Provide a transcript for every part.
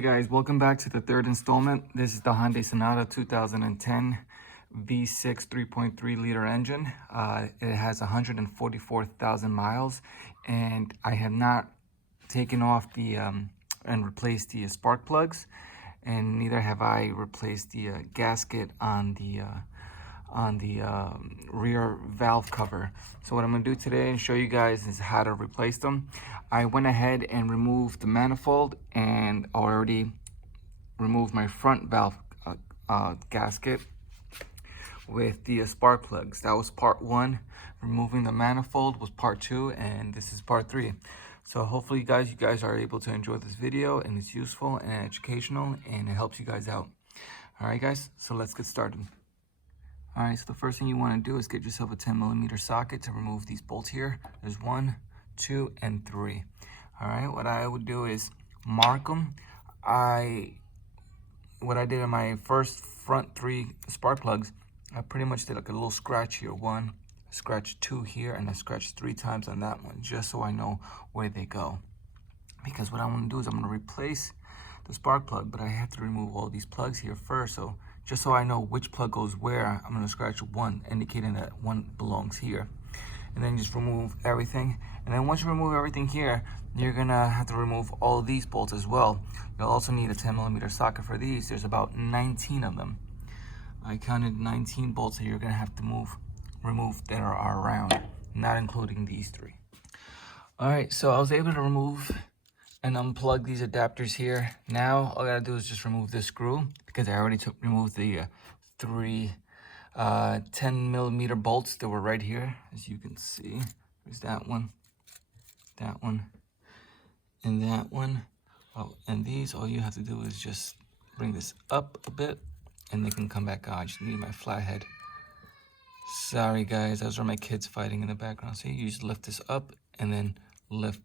Hey guys, welcome back to the third installment. This is the Hyundai Sonata 2010 V6 3.3 liter engine. It has 144,000 miles, and I have not taken off the and replaced the spark plugs, and neither have I replaced the gasket on the rear valve cover. So what I'm going to do today and show you guys is how to replace them. I went ahead and removed the manifold and already removed my front valve gasket with the spark plugs. That was part one. Removing the manifold was part two, and this is part three. So hopefully you guys are able to enjoy this video, and it's useful and educational, and it helps you guys out. All right guys, so let's get started. All right, so the first thing you want to do is get yourself a 10mm socket to remove these bolts here. There's 1, 2, and 3. All right, what I would do is mark them. What I did in my first front 3 spark plugs, I pretty much did like a little scratch here. 1, scratch 2 here, and I scratched 3 times on that one, just so I know where they go. Because what I want to do is I'm going to replace the spark plug, but I have to remove all these plugs here first. So just so I know which plug goes where, I'm going to scratch 1, indicating that 1 belongs here. And then just remove everything. And then once you remove everything here, you're going to have to remove all of these bolts as well. You'll also need a 10mm socket for these. There's about 19 of them. I counted 19 bolts that you're going to have to remove that are around, not including these 3. All right, so I was able to remove and unplug these adapters here. Now all I gotta do is just remove this screw, because I already removed the 3 10mm bolts that were right here. As you can see, there's that one, and that one. Oh, and these, all you have to do is just bring this up a bit and they can come back on. I just need my flathead. Sorry guys, those are my kids fighting in the background. So you just lift this up and then lift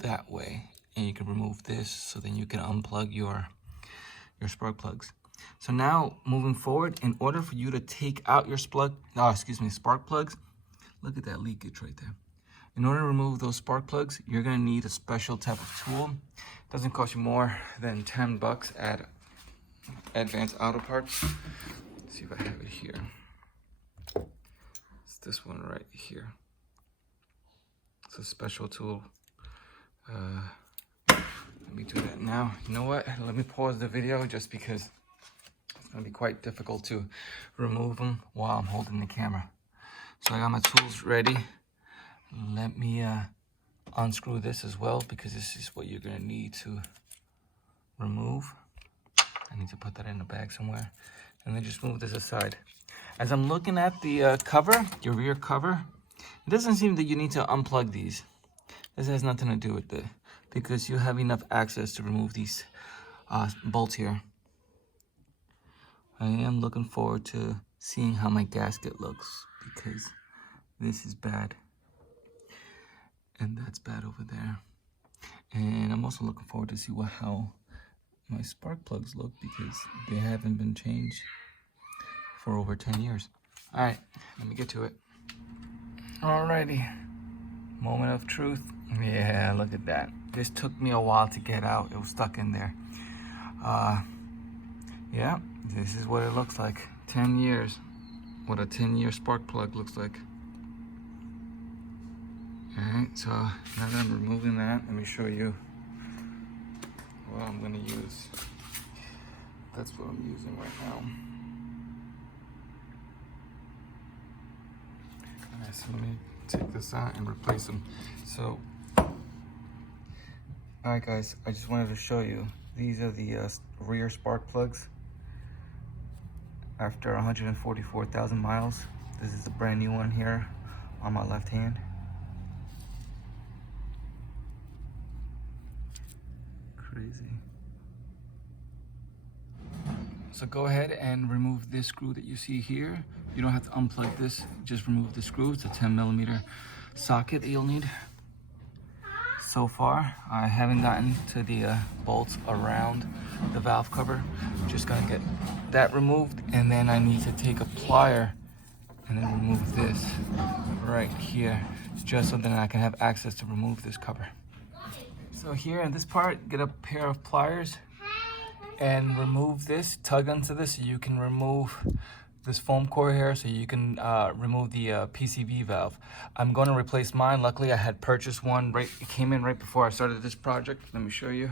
that way, and you can remove this, so then you can unplug your spark plugs. So now moving forward, in order for you to take out your spark plugs, look at that leakage right there. In order to remove those spark plugs, you're going to need a special type of tool. It doesn't cost you more than $10 at Advanced Auto Parts. Let's see if I have it here. It's this one right here. It's a special tool. Let me do that now. You know what? Let me pause the video, just because it's going to be quite difficult to remove them while I'm holding the camera. So I got my tools ready. Let me unscrew this as well, because this is what you're going to need to remove. I need to put that in a bag somewhere. And then just move this aside. As I'm looking at the cover, your rear cover, it doesn't seem that you need to unplug these. This has nothing to do with it, because you have enough access to remove these bolts here. I am looking forward to seeing how my gasket looks, because this is bad. And that's bad over there. And I'm also looking forward to see how my spark plugs look, because they haven't been changed for over 10 years. All right, let me get to it. Alrighty, moment of truth. Yeah, look at that. This took me a while to get out. It was stuck in there. Yeah, this is what it looks like. 10 years. What a 10-year spark plug looks like. Alright, so now that I'm removing that, let me show you what I'm going to use. That's what I'm using right now. Alright, so let me take this out and replace them. So, alright guys, I just wanted to show you. These are the rear spark plugs. After 144,000 miles, this is the brand new one here on my left hand. Crazy. So go ahead and remove this screw that you see here. You don't have to unplug this, just remove the screw. It's a 10mm socket that you'll need. So far, I haven't gotten to the bolts around the valve cover. Just gonna get that removed, and then I need to take a plier and then remove this right here, just so that I can have access to remove this cover. So So here in this part, get a pair of pliers and remove this, tug onto this so you can remove this foam core here, so you can remove the PCV valve. I'm going to replace mine. Luckily I had purchased one, it came in right before I started this project. Let me show you.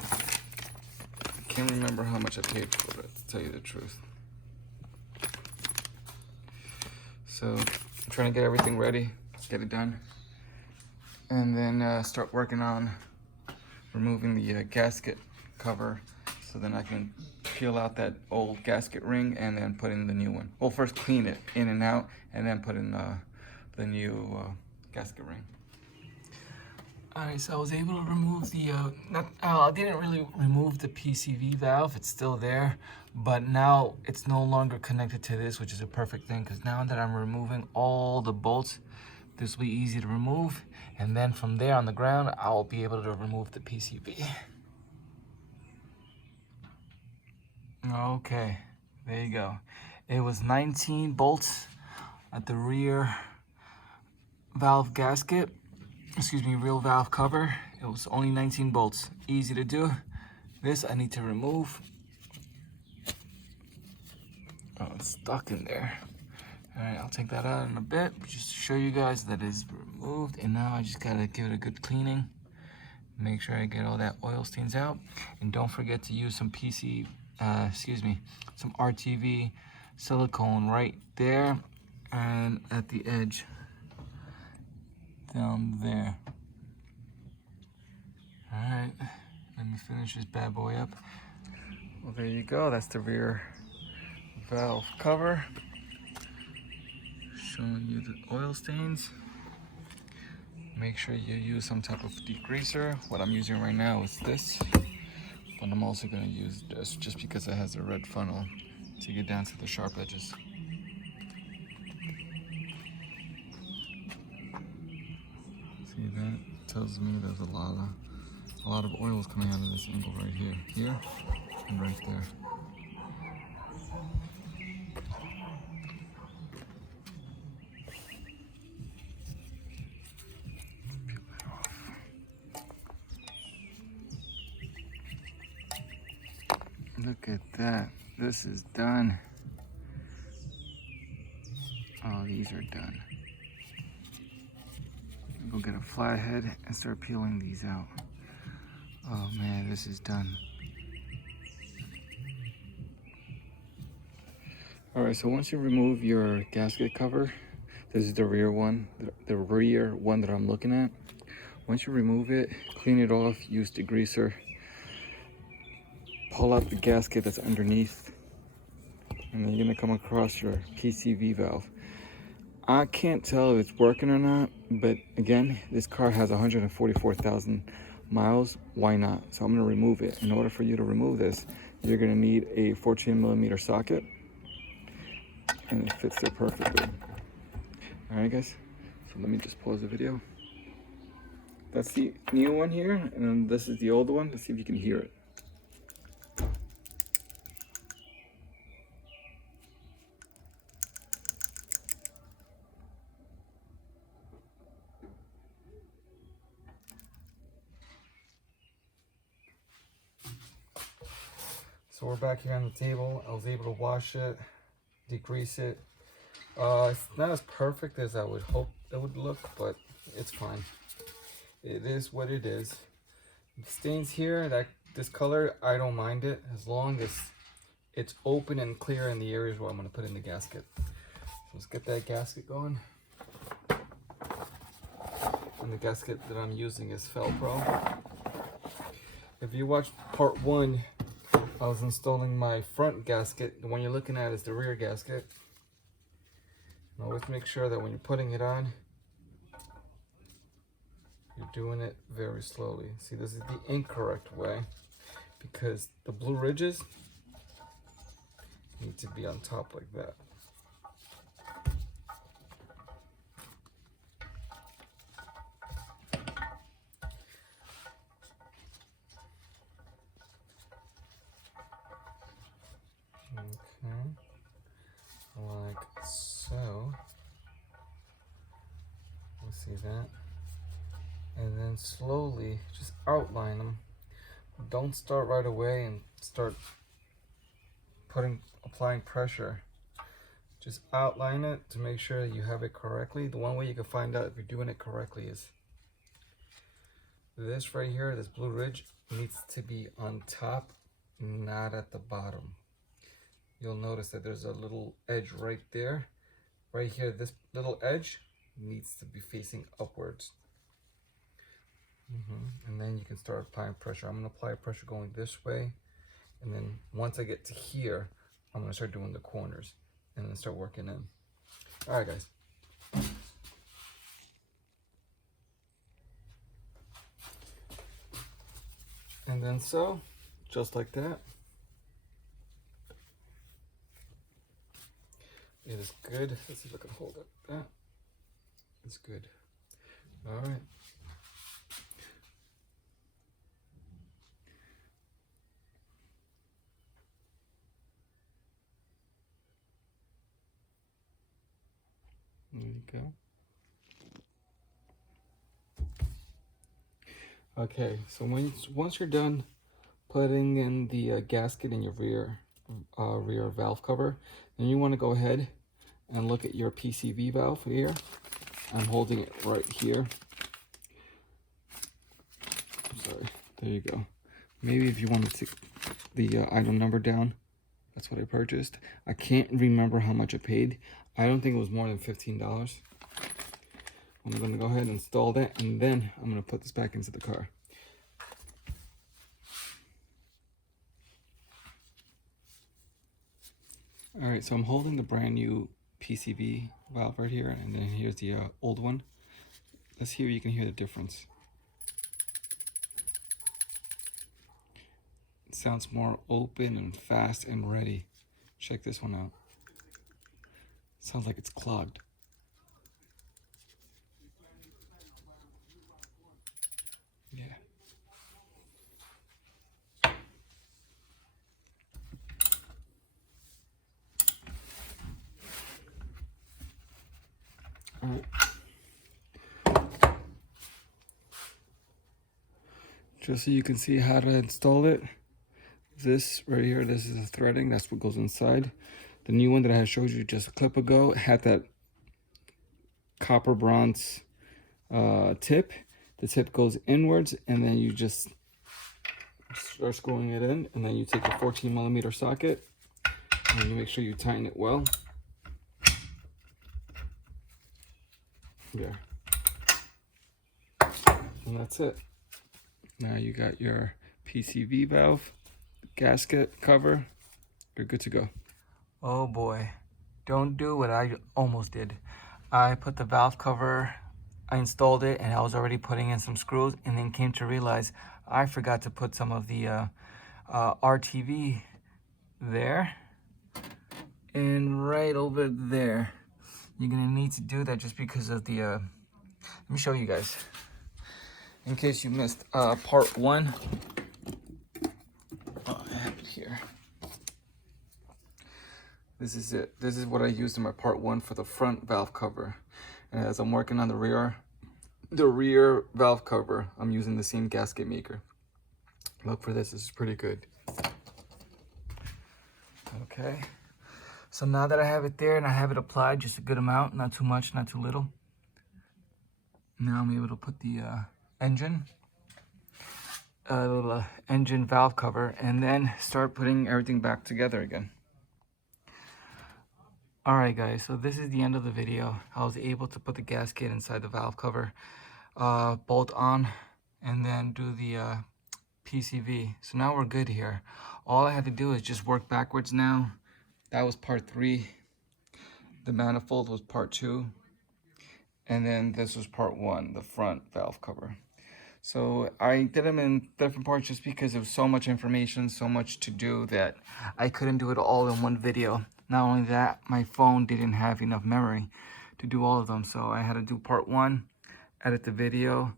I can't remember how much I paid for it, to tell you the truth. So I'm trying to get everything ready, get it done, and then start working on removing the gasket cover, so then I can peel out that old gasket ring and then put in the new one. Well, first clean it in and out, and then put in the new gasket ring. Alright, so I was able to remove the, I didn't really remove the PCV valve, it's still there, but now it's no longer connected to this, which is a perfect thing, because now that I'm removing all the bolts, this will be easy to remove, and then from there on the ground, I'll be able to remove the PCV. Okay, there you go. It was 19 bolts at the rear valve gasket. Excuse me, rear valve cover. It was only 19 bolts. Easy to do. This I need to remove. Oh, it's stuck in there. All right, I'll take that out in a bit, just to show you guys that it's removed. And now I just gotta give it a good cleaning. Make sure I get all that oil stains out. And don't forget to use some some RTV silicone right there and at the edge down there. All right, let me finish this bad boy up. Well, there you go. That's the rear valve cover. Showing you the oil stains. Make sure you use some type of degreaser. What I'm using right now is this, but I'm also going to use this just because it has a red funnel to get down to the sharp edges. See, that tells me there's a lot of oil is coming out of this angle right here, and right there. Peel that off. Look at that. This is done. Oh, these are done. Go get a flathead and start peeling these out. Oh man, this is done. All right, so once you remove your gasket cover, this is the rear one, the rear one that I'm looking at. Once you remove it, clean it off, use degreaser, pull out the gasket that's underneath, and then you're gonna come across your PCV valve. I can't tell if it's working or not, but again, this car has 144,000 miles. Why not? So I'm gonna remove it. In order for you to remove this, you're gonna need a 14mm socket, and it fits there perfectly. All right, guys, so let me just pause the video. That's the new one here, and then this is the old one. Let's see if you can hear it. So we're back here on the table. I was able to wash it, degrease it. It's not as perfect as I would hope it would look, but it's fine. It is what it is. The stains here, this color, I don't mind it as long as it's open and clear in the areas where I'm going to put in the gasket. So let's get that gasket going. And the gasket that I'm using is fel-pro. If you watched part 1, I was installing my front gasket. The one you're looking at is the rear gasket. And always make sure that when you're putting it on, you're doing it very slowly. See, this is the incorrect way because the blue ridges need to be on top like that. Okay, like so. You see that? and then slowly just outline them. Don't start right away and start applying pressure. Just outline it to make sure that you have it correctly. The one way you can find out if you're doing it correctly is this right here, this blue ridge needs to be on top, not at the bottom. You'll notice that there's a little edge right there. Right here, this little edge needs to be facing upwards. And then you can start applying pressure. I'm gonna apply pressure going this way. And then once I get to here, I'm gonna start doing the corners and then start working in. All right, guys. And then so, just like that. It is good. Let's see if I can hold it. That. It's good. All right. There you go. Okay, so once you're done putting in the gasket in your rear valve cover, then you want to go ahead and look at your PCV valve here. I'm holding it right here. Sorry, there you go. Maybe if you want to take the item number down, that's what I purchased. I can't remember how much I paid. I don't think it was more than $15. I'm going to go ahead and install that, and then I'm going to put this back into the car. All right, so I'm holding the brand new PCV valve right here, and then here's the old one. Let's hear, you can hear the difference. It sounds more open and fast and ready. Check this one out. Sounds like it's clogged. Yeah. All right. Just so you can see how to install it, this right here, this is the threading. That's what goes inside. The new one that I had showed you just a clip ago had that copper bronze tip. The tip goes inwards, and then you just start screwing it in, and then you take a 14mm socket and you make sure you tighten it well. There. And that's it. Now you got your PCV valve gasket cover. You're good to go. Oh boy, don't do what I almost did. I put the valve cover, I installed it, and I was already putting in some screws, and then came to realize I forgot to put some of the RTV there and right over there. You're gonna need to do that just because of the let me show you guys in case you missed part one. Oh, I have it here. This is it. This is what I used in my part one for the front valve cover. And as I'm working on the rear valve cover, I'm using the same gasket maker. Look for this. This is pretty good. Okay. So now that I have it there and I have it applied, just a good amount, not too much, not too little. Now I'm able to put the engine valve cover, and then start putting everything back together again. Alright guys, so this is the end of the video. I was able to put the gasket inside the valve cover, bolt on, and then do the PCV. So now we're good here. All I had to do is just work backwards now. That was part 3. The manifold was part 2. And then this was part 1, the front valve cover. So I did them in different parts just because there was so much information, so much to do that I couldn't do it all in one video. Not only that, my phone didn't have enough memory to do all of them. So I had to do part 1, edit the video,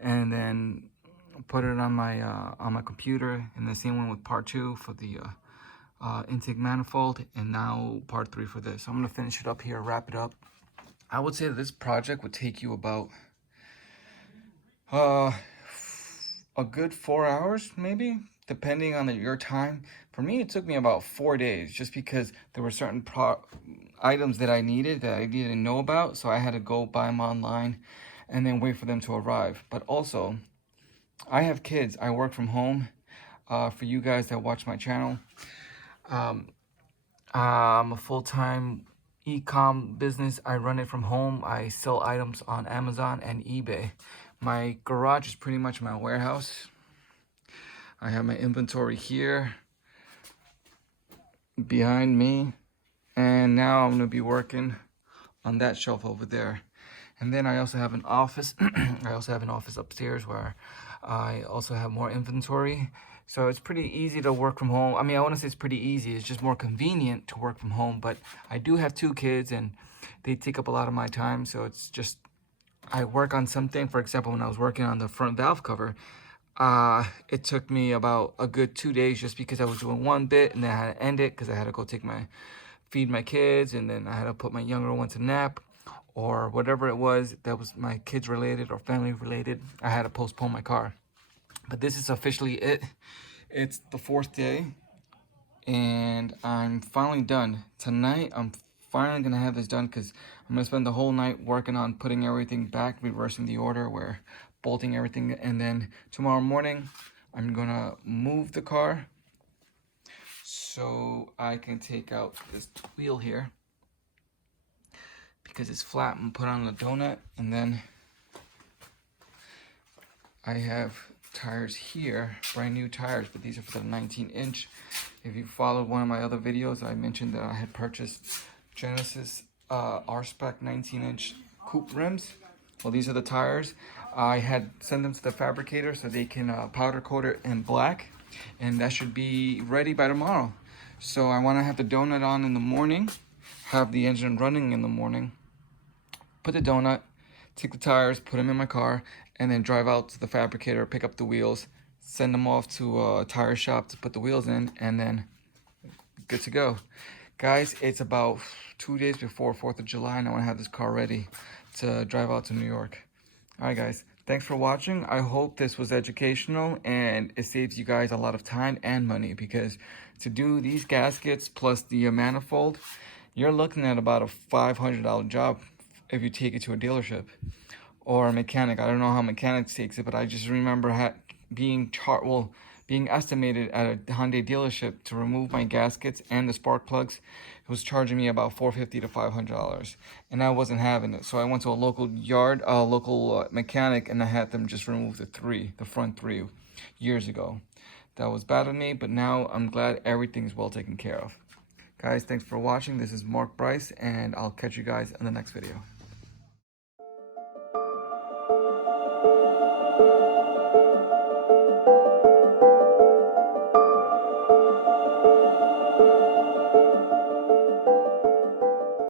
and then put it on my computer. And the same one with part 2 for the intake manifold, and now part 3 for this. So I'm gonna finish it up here, wrap it up. I would say that this project would take you about Uh, a good 4 hours, maybe, depending on your time. For me, it took me about 4 days, just because there were certain items that I needed that I didn't know about, so I had to go buy them online and then wait for them to arrive. But also, I have kids. I work from home. For you guys that watch my channel, I'm a full-time e-com business. I run it from home. I sell items on Amazon and eBay. My garage is pretty much my warehouse. I have my inventory here behind me, and now I'm gonna be working on that shelf over there. And then I also have an office. I also have an office upstairs where I also have more inventory. So it's pretty easy to work from home. I mean, I want to say it's pretty easy. It's just more convenient to work from home. But I do have 2 kids, and they take up a lot of my time. So it's just, I work on something. For example, when I was working on the front valve cover, it took me about a good 2 days just because I was doing one bit, and then I had to end it because I had to go feed my kids, and then I had to put my younger one to nap, or whatever it was that was my kids related or family related. I had to postpone my car. But this is officially it. It's the 4th day, and I'm finally done. Tonight, I'm finally gonna have this done because I'm gonna spend the whole night working on putting everything back, reversing the order, where bolting everything, and then tomorrow morning, I'm gonna move the car so I can take out this wheel here because it's flat, and put on the donut, and then I have tires here, brand new tires, but these are for the 19-inch. If you followed one of my other videos, I mentioned that I had purchased Genesis R-Spec 19-inch coupe rims. Well, these are the tires. I had sent them to the fabricator so they can powder coat it in black, and that should be ready by tomorrow. So I want to have the donut on in the morning, have the engine running in the morning, put the donut, take the tires, put them in my car, and then drive out to the fabricator, pick up the wheels, send them off to a tire shop to put the wheels in, and then good to go. Guys, it's about 2 days before 4th of July, and I want to have this car ready to drive out to New York. All right, guys, thanks for watching. I hope this was educational, and it saves you guys a lot of time and money, because to do these gaskets plus the manifold, you're looking at about a $500 job if you take it to a dealership or a mechanic. I don't know how mechanics takes it, but I just remember being estimated at a Hyundai dealership to remove my gaskets and the spark plugs. It was charging me about $450 to $500, and I wasn't having it. So I went to a local mechanic, and I had them just remove the front three years ago. That was bad of me, but now I'm glad everything's well taken care of. Guys, thanks for watching. This is Mark Bryce, and I'll catch you guys in the next video.